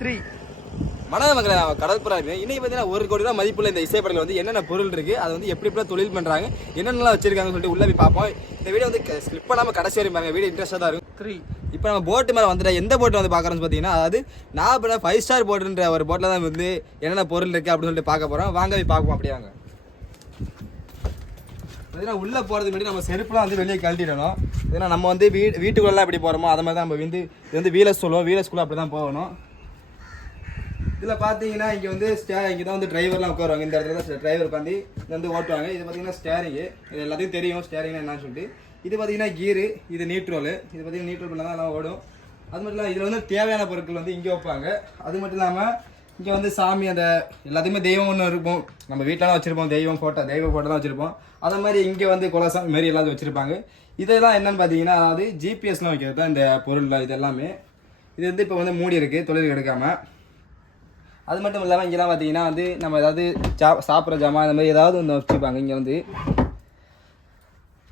3 வணக்கம் மக்களை, கடற்புறா இன்னைக்கு பார்த்தீங்கன்னா 1 கோடி ரூபா மதிப்புள்ள இந்த இசைப்படல வந்து என்னென்ன பொருள் இருக்கு, அது வந்து எப்படி எப்படி தொழில் பண்றாங்க, என்னென்னலாம் வச்சிருக்காங்கன்னு சொல்லிட்டு உள்ள போய் பார்ப்போம். இந்த வீடியோ வந்து ஸ்கிப் பண்ணாம கடைசி வரையும் பாருங்க, வீடியோ இன்ட்ரெஸ்டாக தான் இருக்கும். 3 இப்போ நம்ம போட்டு மேலே வந்துட்டா எந்த போட்டு வந்து பார்க்குறோம்னு பார்த்தீங்கன்னா, அதாவது நான் இப்போ 5 ஸ்டார் போட்டுன்ற ஒரு போட்டில் தான் வந்து என்னென்ன பொருள் இருக்கு அப்படின்னு சொல்லிட்டு பார்க்க போகிறோம். வாங்க போய் பார்ப்போம். அப்படியாங்க பார்த்தீங்கன்னா உள்ளே போகிறதுக்கு முன்னாடி நம்ம செருப்புலாம் வந்து வெளியே கழட்டிடணும். ஏன்னா நம்ம வந்து வீட்டுக்குள்ளெல்லாம் எப்படி போகிறோமோ அது மாதிரி தான் நம்ம வந்து இது வந்து வீலர்ஸ் சொல்லுவோம். வீலர்ஸ்குள்ளே அப்படி தான் போகணும். இதில் பார்த்தீங்கன்னா இங்கே வந்து இங்கே தான் வந்து டிரைவர்லாம் உட்காருவாங்க. இந்த இடத்துல தான் டிரைவர் உட்காந்து இது வந்து ஓட்டுவாங்க. இது பார்த்தீங்கன்னா ஸ்டேரிங்கு, இது எல்லாத்தையும் தெரியும் ஸ்டேரிங்னா என்னன்னு சொல்லிட்டு. இது பார்த்தீங்கன்னா கீரு, இது நியூட்ரல். இது பார்த்தீங்கன்னா நியூட்ரல் பண்ணால் தான் எல்லாம் ஓடும். அது மட்டும் இல்லாமல் இதில் வந்து தேவையான பொருட்கள் வந்து இங்கே வைப்பாங்க. அது மட்டும் இல்லாமல் இங்கே வந்து சாமி அந்த எல்லாத்தையுமே தெய்வம் ஒன்று இருக்கும். நம்ம வீட்டிலலாம் வச்சுருப்போம் தெய்வம் ஃபோட்டோ, தெய்வ ஃபோட்டோ தான் வச்சுருப்போம். அதை மாதிரி இங்கே வந்து குலசாமி மாரி எல்லாத்தையும் வச்சுருப்பாங்க. இதெல்லாம் என்னென்னு பார்த்தீங்கன்னா, அதாவது ஜிபிஎஸ்லாம் வைக்கிறது தான் இந்த பொருள். இது எல்லாமே இது வந்து இப்போ வந்து மூடி இருக்குது தொழிலுக்கு எடுக்காமல். அது மட்டும் இல்லாமல் இங்கெல்லாம் பார்த்தீங்கன்னா வந்து நம்ம ஏதாவது சாப்பிட்ற ஜாமான் அந்த மாதிரி ஏதாவது ஒன்று வச்சுருப்பாங்க. இங்கே வந்து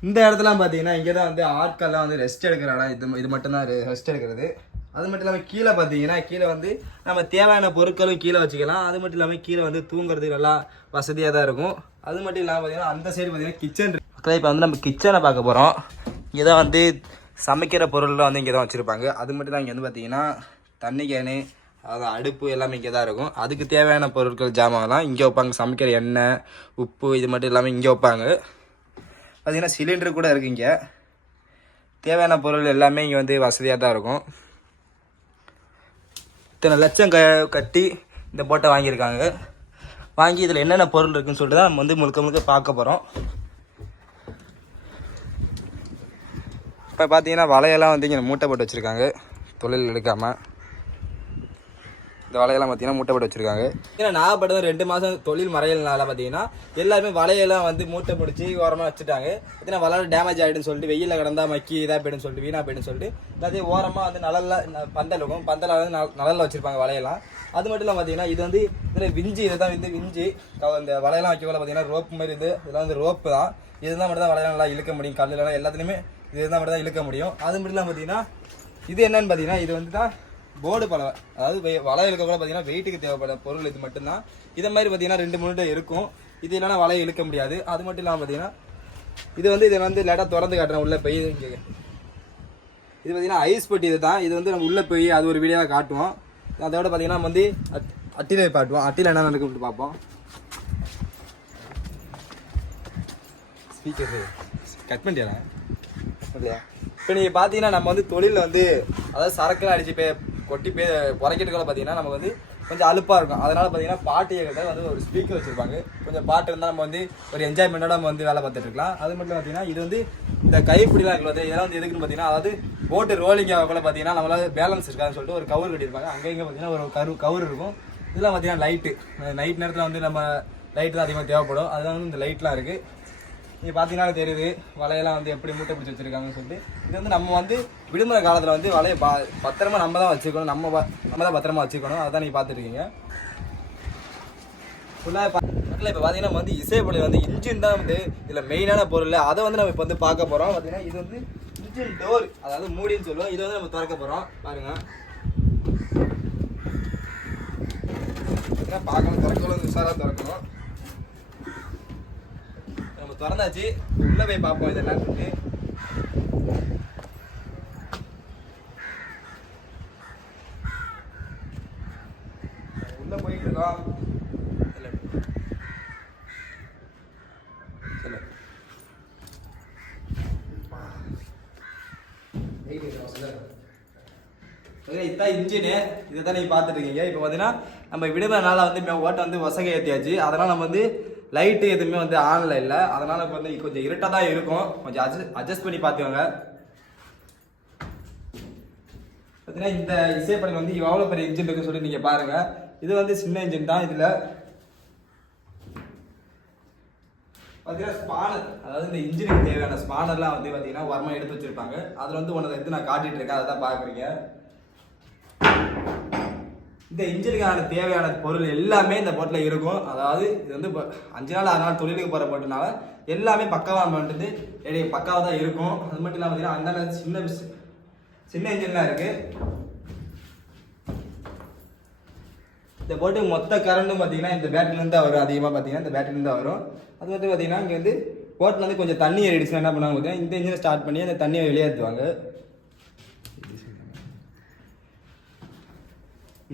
இந்த இடத்துலாம் பார்த்தீங்கன்னா இங்கே தான் வந்து ஆட்கள்லாம் வந்து ரெஸ்ட் எடுக்கிற இடம். இது மட்டும்தான் ரெஸ்ட் எடுக்கிறது. அது மட்டும் இல்லாமல் கீழே பார்த்தீங்கன்னா கீழே வந்து நம்ம தேவையான பொருட்களும் கீழே வச்சுக்கலாம். அது மட்டும் இல்லாமல் கீழே வந்து தூங்குறதுக்கு நல்லா வசதியாக தான் இருக்கும். அது மட்டும் இல்லாமல் பார்த்தீங்கன்னா அந்த சைடு பார்த்தீங்கன்னா கிச்சன் இருக்குது. இப்போ வந்து நம்ம கிச்சனை பார்க்க போகிறோம். இங்கே தான் வந்து சமைக்கிற பொருள்லாம் வந்து இங்கே தான் வச்சுருப்பாங்க. அது மட்டும் தான் இங்கே வந்து பார்த்தீங்கன்னா தண்ணி கேனு, அதாவது அடுப்பு எல்லாமே இங்கே தான் இருக்கும். அதுக்கு தேவையான பொருட்கள் ஜாமான்லாம் இங்கே வைப்பாங்க. சமைக்கிற எண்ணெய், உப்பு இது மட்டும் எல்லாமே இங்கே வைப்பாங்க. பார்த்திங்கன்னா சிலிண்டர் கூட இருக்குது. இங்கே தேவையான பொருள் எல்லாமே இங்கே வந்து வசதியாக தான் இருக்கும். இத்தனை லட்சம் கட்டி இந்த போட்டை வாங்கியிருக்காங்க. வாங்கி இதில் என்னென்ன பொருள் இருக்குதுன்னு சொல்லிட்டு தான் நம்ம வந்து முழுக்க முழுக்க பார்க்க போகிறோம். இப்போ பார்த்தீங்கன்னா வலையெல்லாம் வந்து இங்கே மூட்டை போட்டு வச்சுருக்காங்க தொழில் எடுக்காமல். இந்த வலையெல்லாம் பார்த்தீங்கன்னா மூட்டை போட்டு வச்சுருக்காங்க. ஏன்னா நாகப்பட்டினம் 2 மாதம் தொழில் மறையல்னால பார்த்தீங்கன்னா எல்லாருமே வலையெல்லாம் வந்து மூட்டை பிடிச்சி ஓரமாக வச்சுட்டாங்க. பார்த்தீங்கன்னா வலை டேமேஜ் ஆகிடுன்னு சொல்லிட்டு வெயிலில் கிடந்தா மக்கி இதாக போய்டுன்னு சொல்லிட்டு வீணாக போய்டுன்னு சொல்லிட்டு எல்லாத்தையும் ஓரமாக வந்து நலலில் பந்தல் இருக்கும். பந்தலில் வந்து நலலில் வச்சுருப்பாங்க வலையெல்லாம். அது மட்டும் இல்லாமல் பார்த்தீங்கன்னா இது வந்து இதில் விஞ்சி, இதை தான் வந்து விஞ்சி இந்த வலையெல்லாம் வைக்கக்குள்ள பார்த்தீங்கன்னா ரோப்பு மாதிரி இது. இதெல்லாம் வந்து ரோப்பு தான். இதுதான் மட்டும் தான் வலையெல்லாம் நல்லா இழுக்க முடியும். கல்லுலாம் எல்லாத்துலேயுமே இதுதான் மட்டும் தான் இழுக்க முடியும். அது மட்டும் இல்லாமல் பார்த்தீங்கன்னா இது என்னன்னு பார்த்தீங்கன்னா இது வந்து தான் போர்டு பலவை, அதாவது வலை இழுக்க கூட பார்த்தீங்கன்னா வெயிட்டுக்கு தேவைப்படும் பொருள். இது மட்டும்தான். இதை மாதிரி பார்த்தீங்கன்னா 2 மூட்டை இருக்கும். இது இல்லைன்னா வலையை இழுக்க முடியாது. அது மட்டும் இல்லாமல் பார்த்தீங்கன்னா இது வந்து இதை வந்து லேட்டாக திறந்து காட்டுறேன். உள்ளே போய் இங்கே இது பார்த்தீங்கன்னா ஐஸ் பெட்டி. இது தான். இது வந்து நம்ம உள்ளே போய் அது ஒரு வீடியோவாக காட்டுவோம். அதோட பார்த்தீங்கன்னா நம்ம வந்து அட்டியில் காட்டுவோம். அட்டியில் என்ன நடக்கும்னு பார்ப்போம். ஸ்பீக்கர் கட் பண்ணிட்டேன் இல்லையா? இப்போ நீங்கள் பார்த்தீங்கன்னா நம்ம வந்து தொழிலில் வந்து அதாவது சரக்குலாம் அடித்து கொட்டி புறக்கிட்டுக்குள்ள பார்த்தீங்கன்னா நமக்கு வந்து கொஞ்சம் அலுப்பாக இருக்கும். அதனால் பார்த்தீங்கன்னா பாட்டு கிட்ட வந்து ஒரு ஸ்பீக்கர் வச்சுருப்பாங்க. கொஞ்சம் பாட்டு இருந்தால் நம்ம வந்து ஒரு என்ஜாய்மெண்ட்டோட நம்ம வந்து வேலை பார்த்துட்டு இருக்கலாம். அது மட்டும் பார்த்தீங்கன்னா இது வந்து இந்த கைப்பிடிலாம் இருக்கிறது இதெல்லாம் வந்து எதுக்குன்னு பார்த்தீங்கன்னா, அதாவது போட்டு ரோலிங் ஆகக்குள்ள பார்த்தீங்கன்னா நம்மளால பேலன்ஸ் இருக்காதுன்னு சொல்லிட்டு ஒரு கவர் கட்டியிருப்பாங்க. அங்கே இங்கே பார்த்தீங்கன்னா ஒரு கவர் இருக்கும். இதெல்லாம் பார்த்தீங்கன்னா லைட்டு, நைட் நேரத்தில் வந்து நம்ம லைட்டு தான் அதிகமாக தேவைப்படும். அதெல்லாம் வந்து இந்த லைட்லாம் இருக்குது. நீங்கள் பார்த்தீங்கன்னா தெரியுது வலையெல்லாம் வந்து எப்படி மூட்டை பிடிச்சி வச்சுருக்காங்கன்னு சொல்லிட்டு. இது வந்து நம்ம வந்து விடுமுறை காலத்தில் வந்து வலையை பத்திரமா நம்ம தான் வச்சுக்கணும். நம்ம தான் பத்திரமா வச்சுக்கணும். அதான் நீங்கள் பார்த்துருக்கீங்க ஃபுல்லாக. இப்போ பார்த்தீங்கன்னா நம்ம வந்து இசைப்பொருள் வந்து இன்ஜின் தான் வந்து இதில் மெயினான பொருள். அதை வந்து நம்ம இப்போ வந்து பார்க்க போகிறோம். பார்த்தீங்கன்னா இது வந்து இன்ஜின் டோர், அதாவது மூடின்னு சொல்லுவோம். இதை வந்து நம்ம திறக்க போகிறோம். பாருங்கள், பார்க்கணும், திறக்கணும், உஷாராக திறக்கணும். திறந்தாச்சு. உள்ள போய் பார்ப்போம் இதெல்லாம் இருக்கு. உள்ள போயிட்டு இருக்கோம். இதுதான் இன்ஜினு. இதை தான் நீங்கள் பார்த்துட்டு இருக்கீங்க. இப்போ பார்த்தீங்கன்னா நம்ம விடுமுறை நாளாக வந்து ஓட்டை வந்து வசகை ஏற்றியாச்சு. அதனால் நம்ம வந்து லைட்டு எதுவுமே வந்து ஆனில் இல்லை. அதனால் இப்போ வந்து கொஞ்சம் இருட்டாக தான் இருக்கும். கொஞ்சம் அட்ஜஸ்ட் பண்ணி பார்த்துக்கோங்க. பார்த்தீங்கன்னா இந்த இசைப்படல் வந்து எவ்வளோ பெரிய இன்ஜின் இருக்குன்னு சொல்லி நீங்கள் பாருங்கள். இது வந்து சின்ன இன்ஜின் தான். இதில் பார்த்தீங்கன்னா ஸ்பானர், அதாவது இந்த இன்ஜினுக்கு தேவையான ஸ்பானர்லாம் வந்து பார்த்தீங்கன்னா உரமாக எடுத்து வச்சுருப்பாங்க. அதில் வந்து ஒன்றை எடுத்து நான் காட்டிகிட்டு இருக்கேன். அதை தான் பார்க்குறீங்க. இந்த இன்ஜினுக்கான தேவையான பொருள் எல்லாமே இந்த போட்டில் இருக்கும். அதாவது இது வந்து 5 நாள் 6 நாள் தொழிலுக்கு போகிற போட்டுனால எல்லாமே பக்காவாக பண்ணுறது பக்காவாக தான் இருக்கும். அது மட்டும் இல்லாமல் பார்த்தீங்கன்னா அந்த சின்ன இன்ஜின்லாம் இருக்குது. இந்த போட்டு மொத்த கரண்ட்டும் பார்த்தீங்கன்னா இந்த பேட்டரியிலேருந்து தான் வரும். அதிகமாக பார்த்தீங்கன்னா இந்த பேட்டரியிலேருந்து தான் வரும். அது வந்து பார்த்தீங்கன்னா இங்கே வந்து போட்டில் வந்து கொஞ்சம் தண்ணி ஏறிடுச்சுன்னா என்ன பண்ணுவாங்க பார்த்தீங்கன்னா இந்த இன்ஜினை ஸ்டார்ட் பண்ணி அந்த தண்ணியை வெளியேற்றுவாங்க.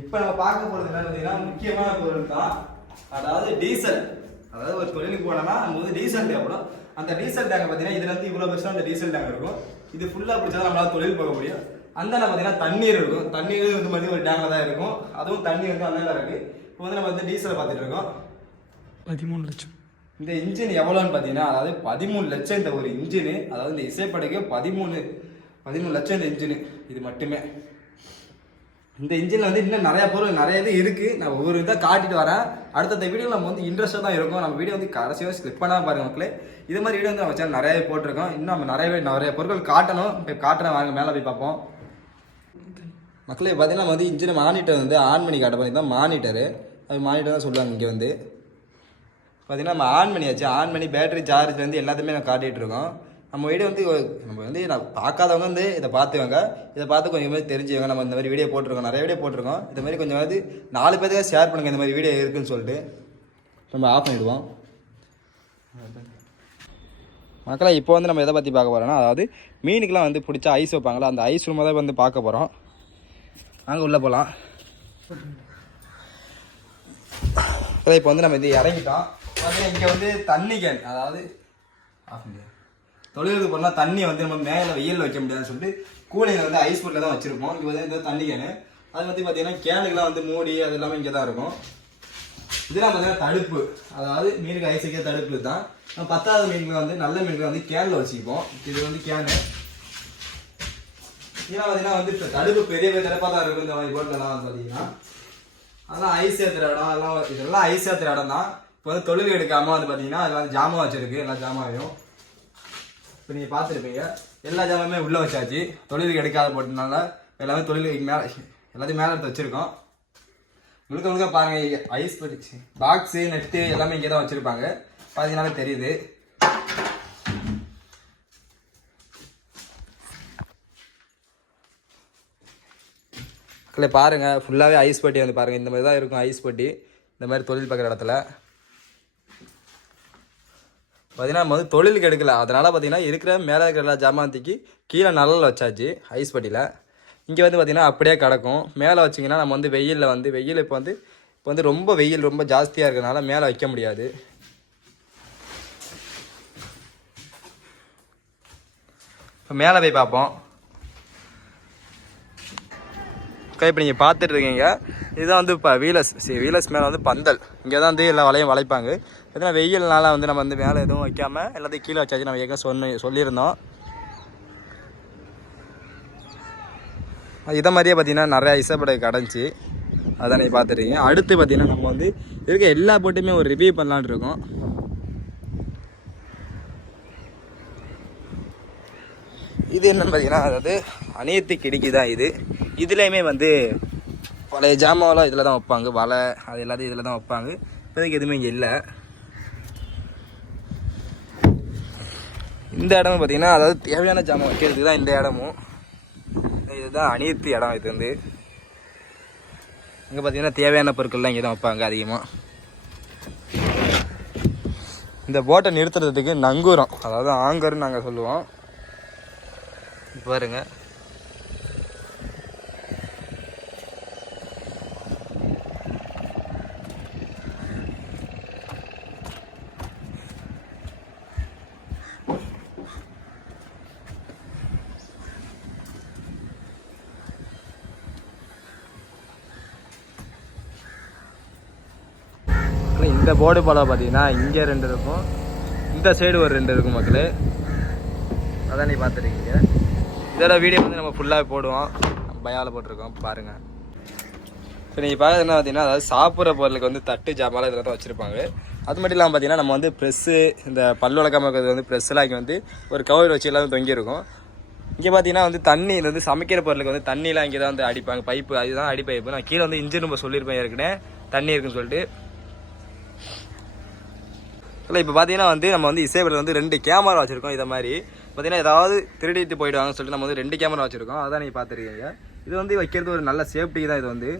இப்போ நம்ம பார்க்க போகிறது என்ன பார்த்தீங்கன்னா முக்கியமான பொருள் தான், அதாவது டீசல். அதாவது ஒரு தொழிலுக்கு போனோம்னா நம்ம வந்து டீசல் தேவைப்படும். அந்த டீசல் டேங்க் பார்த்தீங்கன்னா இதுல வந்து இவ்வளோ பெருசாக அந்த டீசல் டேங்க் இருக்கும். இது ஃபுல்லாக பிடிச்சா நம்மளால தொழில் போக முடியும். அந்த பார்த்தீங்கன்னா தண்ணீர் இருக்கும். தண்ணீர் வந்து மாதிரி ஒரு டேங்கில் தான் இருக்கும். அதுவும் தண்ணி வந்து அந்த இருக்கு. இப்போ வந்து நம்ம வந்து டீசலை பார்த்துட்டு இருக்கோம். 13 லட்சம். இந்த இன்ஜின் எவ்வளோன்னு பார்த்தீங்கன்னா அதாவது 13 லட்சம் இந்த ஒரு இன்ஜினு. அதாவது இந்த இசைப்படைக்கு 13 லட்சம் இந்த இன்ஜினு இது மட்டுமே. இந்த இன்ஜினில் வந்து இன்னும் நிறைய பொருள் நிறைய இது இருக்குது. நான் ஒவ்வொரு இதாக காட்டிட்டு வரேன். அடுத்த வீடியோவில் நம்ம வந்து இன்ட்ரெஸ்ட்டாக தான் இருக்கும். நம்ம வீடியோ வந்து கடைசியாக ஸ்கிப் பண்ணாமல் பாருங்க மக்களே. இது மாதிரி வீடியோ வந்து நம்ம சேனல் நிறைய போட்டிருக்கோம். இன்னும் நம்ம நிறைய பொருட்கள் காட்டணும். இப்போ காட்டுறேன், வாங்க மேலே போய் பார்ப்போம். மக்களே பார்த்தீங்கன்னா வந்து இன்ஜின் மானிட்டர் வந்து ஆன் பண்ணி காட்ட பண்ணி தான் மானிட்டரு. அது மானிட்டர் தான் சொல்லுவாங்க. இங்கே வந்து பார்த்தீங்கன்னா நம்ம ஆன் பண்ணியாச்சு. ஆன் பண்ணி பேட்டரி சார்ஜ்லேருந்து எல்லாத்தையுமே நான் காட்டிகிட்டு இருக்கோம். நம்ம வீடியோ வந்து நம்ம வந்து நான் பார்க்காதவங்க வந்து இதை பார்த்துவாங்க. இதை பார்த்து கொஞ்சம் மாதிரி தெரிஞ்சுவாங்க. நம்ம இந்த மாதிரி வீடியோ போட்டிருக்கோம், நிறைய வீடியோ போட்டிருக்கோம். இந்த மாதிரி கொஞ்சம் வந்து 4 பேருக்கு ஷேர் பண்ணுங்கள் இந்த மாதிரி வீடியோ இருக்குன்னு சொல்லிட்டு. நம்ம ஆஃப் பண்ணிவிடுவோம். மக்களை இப்போ வந்து நம்ம எதை பற்றி பார்க்க போகிறோம்னா, அதாவது மீனுக்கெலாம் வந்து பிடிச்ச ஐஸ் வைப்பாங்களா, அந்த ஐஸ் ரூமை தான் வந்து பார்க்க போகிறோம். அங்கே உள்ளே போகலாம். இப்போ வந்து நம்ம இது இறங்கிட்டோம். பார்த்தீங்கன்னா இங்கே வந்து தண்ணி கேன், அதாவது தொழிலுக்கு போனால் தண்ணி வந்து நம்ம மேலே வெயிலில் வைக்க முடியாதுன்னு சொல்லிட்டு கூலிங்கில் வந்து ஐஸ் போட்டில் தான் வச்சுருப்போம். இங்கே வந்து இந்த தண்ணி கேனு அது வந்து பார்த்தீங்கன்னா கேனுக்கெலாம் வந்து மூடி அது எல்லாமே இங்கே தான் இருக்கும். இதெல்லாம் பார்த்தீங்கன்னா தடுப்பு, அதாவது மீனுக்கு ஐஸ் வைக்கிற தடுப்பு தான். நம்ம 10வது மீனுக்கு வந்து நல்ல மீனுக்கு வந்து கேனில் வச்சுப்போம். இது வந்து கேனு. இதெல்லாம் பார்த்தீங்கன்னா வந்து இப்போ தடுப்பு பெரிய பெரிய தடுப்பாக தான் இருக்கும். இந்த மாதிரி போட்டெல்லாம் வந்து பார்த்தீங்கன்னா அதெல்லாம் ஐஸ் ஏற்றுற இடம், இதெல்லாம் ஐஸ் ஏற்றுற இடம் தான். இப்போ வந்து தொழில் எடுக்காமல் வந்து பார்த்தீங்கன்னா அது வந்து ஜாமான் வச்சுருக்கு. எல்லா ஜாமாவையும் இப்போ நீங்கள் பார்த்துருப்பீங்க. எல்லா ஜாமானுமே உள்ளே வச்சாச்சு. தொழிலுக்கு எடுக்காத போட்டதுனால எல்லாமே தொழிலுக்கு மேலே எல்லாத்தையும் மேலே எடுத்து வச்சுருக்கோம். முழுக்க பாருங்கள். ஐஸ் படிச்சு பாக்ஸு நெட்டு எல்லாமே இங்கே தான் வச்சுருப்பாங்க. பார்த்தீங்கன்னாலே தெரியுது. மக்களே பாருங்கள், ஃபுல்லாகவே ஐஸ் பட்டி வந்து பாருங்கள். இந்த மாதிரி தான் இருக்கும் ஐஸ் பட்டி இந்த மாதிரி தொழில் பார்க்குற இடத்துல. பார்த்தீங்கன்னா நம்ம வந்து தொழிலுக்கு எடுக்கல, அதனால் பார்த்தீங்கன்னா இருக்கிற மேலே இருக்கிற எல்லா ஜாமான்த்திக்கு கீழே நிழல் வச்சாச்சு ஐஸ் பட்டியில். இங்கே வந்து பார்த்திங்கன்னா அப்படியே கிடக்கும். மேலே வச்சிங்கன்னா நம்ம வந்து வெயில் இப்போ வந்து ரொம்ப வெயில் ரொம்ப ஜாஸ்தியாக இருக்கிறதுனால மேலே வைக்க முடியாது. இப்போ மேலே போய் பார்ப்போம். இப்போ நீங்கள் பார்த்துட்டு இருக்கீங்க. இதுதான் வந்து இப்போ வீலஸ் மேலே வந்து பந்தல். இங்கே தான் வந்து எல்லா வலையும் வளைப்பாங்க. எதனா வெயில்னால வந்து நம்ம வந்து மேலே எதுவும் வைக்காமல் எல்லாத்தையும் கீழே வச்சாச்சு. நம்ம ஏற்கனவே சொல்லியிருந்தோம். இதை மாதிரியே பார்த்தீங்கன்னா நிறையா இசைப்படை கடைஞ்சி அதான் நீங்கள் பார்த்துருக்கீங்க. அடுத்து பார்த்தீங்கன்னா நம்ம வந்து இருக்க எல்லா போட்டுமே ஒரு ரிவ்யூ பண்ணலான்னு இருக்கோம். இது என்னன்னு பார்த்தீங்கன்னா அதாவது அனைத்து கிடிக்கி தான் இது. இதுலேயுமே வந்து பழைய ஜாமாவெல்லாம் இதில் தான் வைப்பாங்க. வலை அது எல்லாத்தையும் இதில் தான் வைப்பாங்க. இப்போதைக்கு எதுவுமே இங்கே இல்லை. இந்த இடமும் பார்த்தீங்கன்னா அதாவது தேவையான ஜாமான் வைக்கிறதுக்கு தான் இந்த இடமும். இதுதான் அனைத்து இடம். இது வந்து இங்கே பார்த்தீங்கன்னா தேவையான பொருட்கள்லாம் இங்கே தான் வைப்பாங்க அதிகமாக. இந்த போட்டை நிறுத்துறதுக்கு நங்கூரம், அதாவது ஆங்கர்னு நாங்கள் சொல்லுவோம். பாருங்க, இந்த போர்டு போல பார்த்தீங்கன்னா இங்கே 2 இருக்கும், இந்த சைடு ஒரு 2 இருக்கும் மக்களே. அதான் நீ பார்த்துருக்கீங்க. இதோட வீடியோ வந்து நம்ம ஃபுல்லாக போடுவோம். பயாவில் போட்டிருக்கோம் பாருங்கள். சரி, நீங்கள் பார்க்குறது என்ன பார்த்தீங்கன்னா அதாவது சாப்பிட்ற பொருளுக்கு வந்து தட்டு ஜாமான் இதில் தான் வச்சுருப்பாங்க. அது மட்டும் இல்லாமல் பார்த்தீங்கன்னா நம்ம வந்து ப்ரெஸ்ஸு இந்த பல் வளர்க்காமல் இருக்கிறது வந்து ப்ரெஸ்ஸெல்லாம் இங்கே வந்து ஒரு கவர் வச்சு எல்லாம் தொங்கியிருக்கும். இங்கே பார்த்தீங்கன்னா வந்து தண்ணி இது வந்து சமைக்கிற பொருளுக்கு வந்து தண்ணியெலாம் இங்கே தான் வந்து அடிப்பாங்க. பைப்பு அதுதான் அடி பைப்பு. நான் கீழே வந்து இன்ஜின் நம்ம சொல்லியிருப்பேன் ஏற்கனவே தண்ணி இருக்குன்னு சொல்லிட்டு. இல்லை இப்போ பார்த்தீங்கன்னா வந்து நம்ம வந்து இசைவில் வந்து 2 கேமரா வச்சுருக்கோம். இதை மாதிரி பார்த்தீங்கன்னா ஏதாவது திருடிட்டு போயிடுவாங்கன்னு சொல்லிட்டு நம்ம வந்து 2 கேமரா வச்சுருக்கோம். அதான் நீங்கள் பார்த்துருக்கீங்க. இது வந்து வைக்கிறது ஒரு நல்ல சேஃப்டி தான். இது வந்து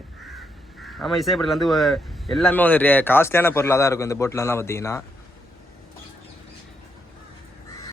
நம்ம இசைப்படத்தில் வந்து எல்லாமே வந்து காஸ்ட்லியான பொருளாக தான் இருக்கும் இந்த போட்லலாம் பார்த்தீங்கன்னா.